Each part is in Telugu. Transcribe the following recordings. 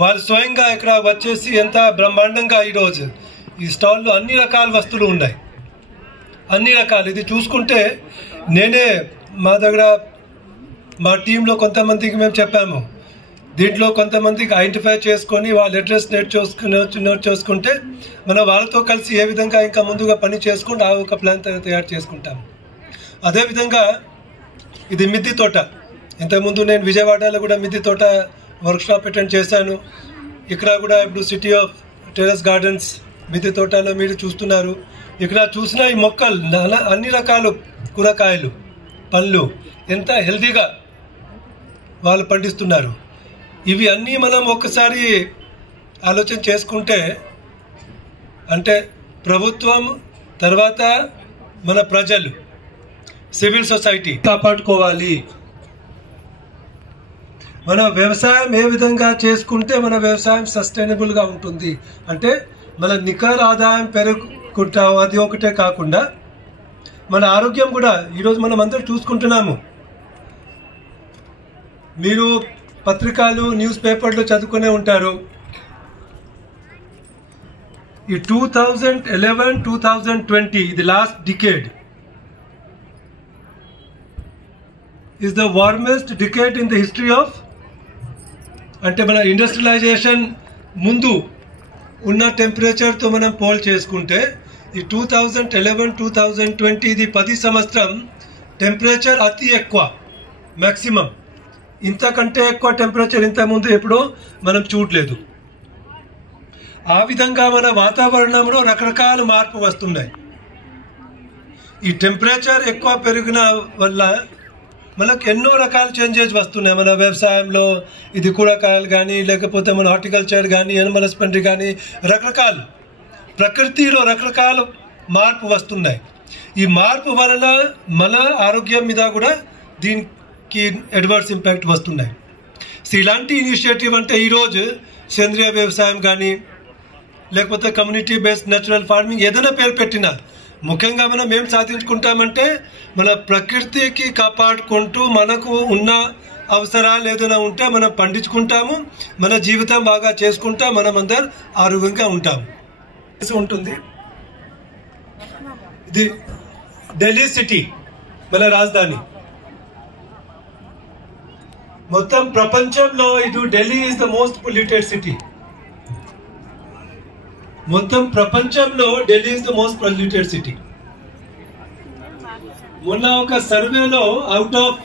వాళ్ళు స్వయంగా ఇక్కడ వచ్చేసి ఎంత బ్రహ్మాండంగా ఈరోజు ఈ స్టాల్లో అన్ని రకాల వస్తువులు ఉన్నాయి, అన్ని రకాలు. ఇది చూసుకుంటే నేనే మా దగ్గర మా టీంలో కొంతమందికి మేము చెప్పాము, దీంట్లో కొంతమందికి ఐడెంటిఫై చేసుకొని వాళ్ళ అడ్రస్ నోట్ చేసుకుంటే మనం వాళ్ళతో కలిసి ఏ విధంగా ఇంకా ముందుగా పని చేసుకుంటూ ఆ ఒక ప్లాన్ తయారు చేసుకుంటాం. అదేవిధంగా ఇది మిద్దె తోట. ఇంతకుముందు నేను విజయవాడలో కూడా మిద్దె తోట వర్క్షాప్ అటెండ్ చేశాను. ఇక్కడ కూడా ఇప్పుడు సిటీ ఆఫ్ టెర్రస్ గార్డెన్స్ మిద్దె తోటలో మీరు చూస్తున్నారు. ఇక్కడ చూసిన ఈ మొక్కలు అన్ని రకాల కూరగాయలు పళ్ళు ఎంత హెల్తీగా వాళ్ళు పండిస్తున్నారు. ఇవి అన్నీ మనం ఒక్కసారి ఆలోచన చేసుకుంటే అంటే ప్రభుత్వం తర్వాత మన ప్రజలు సివిల్ సొసైటీ కాపాడుకోవాలి. మన వ్యవసాయం ఏ విధంగా చేసుకుంటే మన వ్యవసాయం సస్టైనబుల్గా ఉంటుంది అంటే మన నికర ఆదాయం పెరుగుకుంటాం. అది ఒకటే కాకుండా మన ఆరోగ్యం కూడా ఈరోజు మనం అందరూ చూసుకుంటున్నాము. మీరు పత్రికలు న్యూస్ పేపర్లు చదువుకునే ఉంటారు. ఈ 2011-2020 ఇది last decade is the warmest decade in the history of అంటే మన ఇండస్ట్రియలైజేషన్ ముందు ఉన్న టెంపరేచర్తో మనం పోల్ చేసుకుంటే ఈ 2011-2020 ఇది 10 సంవత్సరం టెంపరేచర్ అతి ఎక్కువ మ్యాక్సిమం. ఇంతకంటే ఎక్కువ టెంపరేచర్ ఇంతకుముందు ఎప్పుడో మనం చూడలేదు. ఆ విధంగా మన వాతావరణంలో రకరకాల మార్పు వస్తున్నాయి. ఈ టెంపరేచర్ ఎక్కువ పెరిగిన వల్ల మనకు ఎన్నో రకాల చేంజెస్ వస్తున్నాయి. మన వ్యవసాయంలో ఇది కూరగాయలు కానీ లేకపోతే మన హార్టికల్చర్ కానీ యానిమల్ హస్బెండరీ కానీ రకరకాలు ప్రకృతిలో రకరకాల మార్పు వస్తున్నాయి. ఈ మార్పు వలన మన ఆరోగ్యం మీద కూడా దీనికి అడ్వర్స్ ఇంపాక్ట్ వస్తున్నాయి. సో ఇలాంటి ఇనిషియేటివ్ అంటే ఈరోజు సేంద్రియ వ్యవసాయం కానీ లేకపోతే కమ్యూనిటీ బేస్డ్ న్యాచురల్ ఫార్మింగ్ ఏదైనా పేరు పెట్టినా ముఖ్యంగా మనం ఏం సాధించుకుంటామంటే మన ప్రకృతికి కాపాడుకుంటూ మనకు ఉన్న అవసరాలు ఏదైనా ఉంటే మనం పండించుకుంటాము, మన జీవితం బాగా చేసుకుంటాం, మనం అందరు ఆరోగ్యంగా ఉంటాము ఉంటుంది. ఇది ఢిల్లీ సిటీ మన రాజధాని. మొత్తం ప్రపంచంలో ఇది Delhi is the most polluted city. మొత్తం ప్రపంచంలో Delhi is the most polluted city. మొన్న ఒక సర్వేలో out of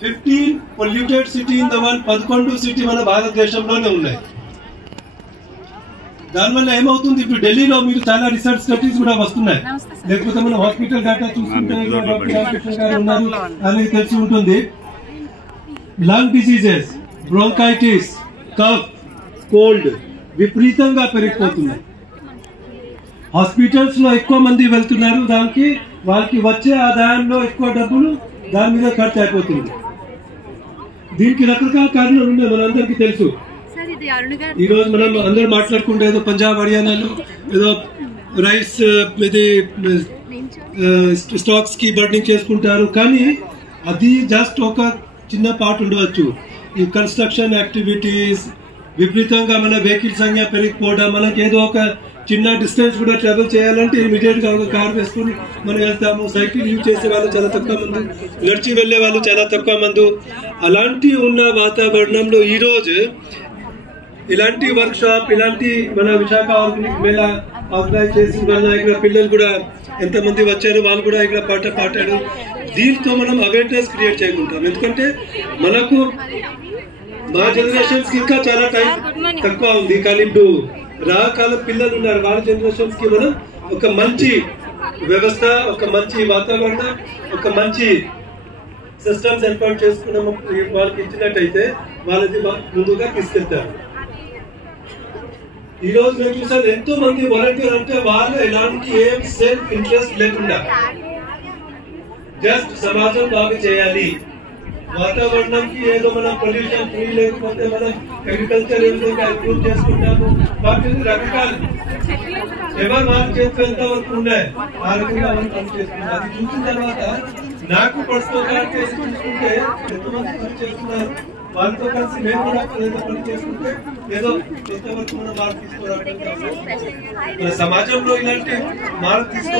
15 polluted city in the world 11 city మన భారతదేశంలోనే ఉన్నాయి. దానివల్ల ఏమవుతుంది, ఇప్పుడు ఢిల్లీలో మీరు చాలా రీసెర్చ్ స్టడీస్ కూడా వస్తున్నాయి. లేకపోతే మన హాస్పిటల్ డేటా చూసుకుంటే ఉన్నారు అనేది తెలిసి ఉంటుంది. Lung diseases, bronchitis, cough, cold విపరీతంగా పెరిగిపోతున్నాయి. హాస్పిటల్స్ లో ఎక్కువ మంది వెళ్తున్నారు, దానికి వాళ్ళకి వచ్చే ఆదాయంలో ఎక్కువ డబ్బులు దాని మీద ఖర్చు అయిపోతుంది. దీనికి రకరకాల కారణాలు ఉన్నాయి, మనందరికీ తెలుసు. ఈ రోజు మనం అందరూ మాట్లాడుకుంటే ఏదో పంజాబ్ హర్యానాలో ఏదో రైస్ ఇది స్టాక్స్ కి బర్నింగ్ చేసుకుంటారు, కానీ అది జస్ట్ ఒక చిన్న పార్ట్ ఉండవచ్చు. ఈ కన్స్ట్రక్షన్ యాక్టివిటీస్ విపరీతంగా మన వెహికల్ సంఖ్య పెరిగిపోవడం, మనకి ఏదో ఒక చిన్న డిస్టెన్స్ కూడా ట్రావెల్ చేయాలంటే ఇమీడియట్ గా ఒక కార్ వేసుకుని మనం వెళ్తాము. సైకిల్ యూజ్ చేసే వాళ్ళు చాలా తక్కువ మంది, నడిచి వెళ్లే వాళ్ళు చాలా తక్కువ మంది. అలాంటి ఉన్న వాతావరణంలో ఈ రోజు ఇలాంటి వర్క్ షాప్, ఇలాంటి మన విశాఖ ఆర్గానిక్ మేళా ఆర్గనైజ్ చేసి వల్ల ఇక్కడ పిల్లలు కూడా ఎంతమంది వచ్చారు, వాళ్ళు కూడా ఇక్కడ పాట పాడారు. దీంతో మనం అవేర్నెస్ క్రియేట్ చేయకుంటాం. ఎందుకంటే మనకు మా జనరేషన్స్ కి ఇంకా చాలా టైం తక్కువ ఉంది, కానీ ఇప్పుడు రాకాల పిల్లలు ఉన్నారు, వాళ్ళ జనరేషన్స్ కి మనం ఒక మంచి వ్యవస్థ, ఒక మంచి వాతావరణం, ఒక మంచి సిస్టమ్స్ ఏర్పాటు చేసుకున్నాము వాళ్ళకి ఇచ్చినట్టయితే వాళ్ళది ముందుగా తీసుకెళ్తారు. ఈ రోజు నేను చూసాను ఎంతో మంది వాలంటీర్ అంటే వాళ్ళు ఎలాంటి ఏం సెల్ఫ్ ఇంట్రెస్ట్ లేకుండా జస్ట్ సమాజం బాగా చేయాలి, వాతావరణంకి ఏదో మనం పొల్యూషన్ ఫ్రీ లేకపోతే మనం అగ్రికల్చర్ ఏ విధంగా ఇంప్రూవ్ చేసుకుంటాము, వాటి రకరకాలు ఎవరు వాళ్ళు చేసేంత వరకు ఉన్నాయి ఆ రకంగా మనం పని చేసుకుంటాం. అది చూసిన తర్వాత నాకు పర్సనల్ గా చూసుకుంటే ఎంతమంది పని చేస్తున్నారు, వాళ్ళతో కలిసి మేము కూడా ఏదో పని చేసుకుంటే ఏదో కొంతవరకు మనం మార్పు తీసుకురావడం. మన సమాజంలో ఇలాంటి మార్పు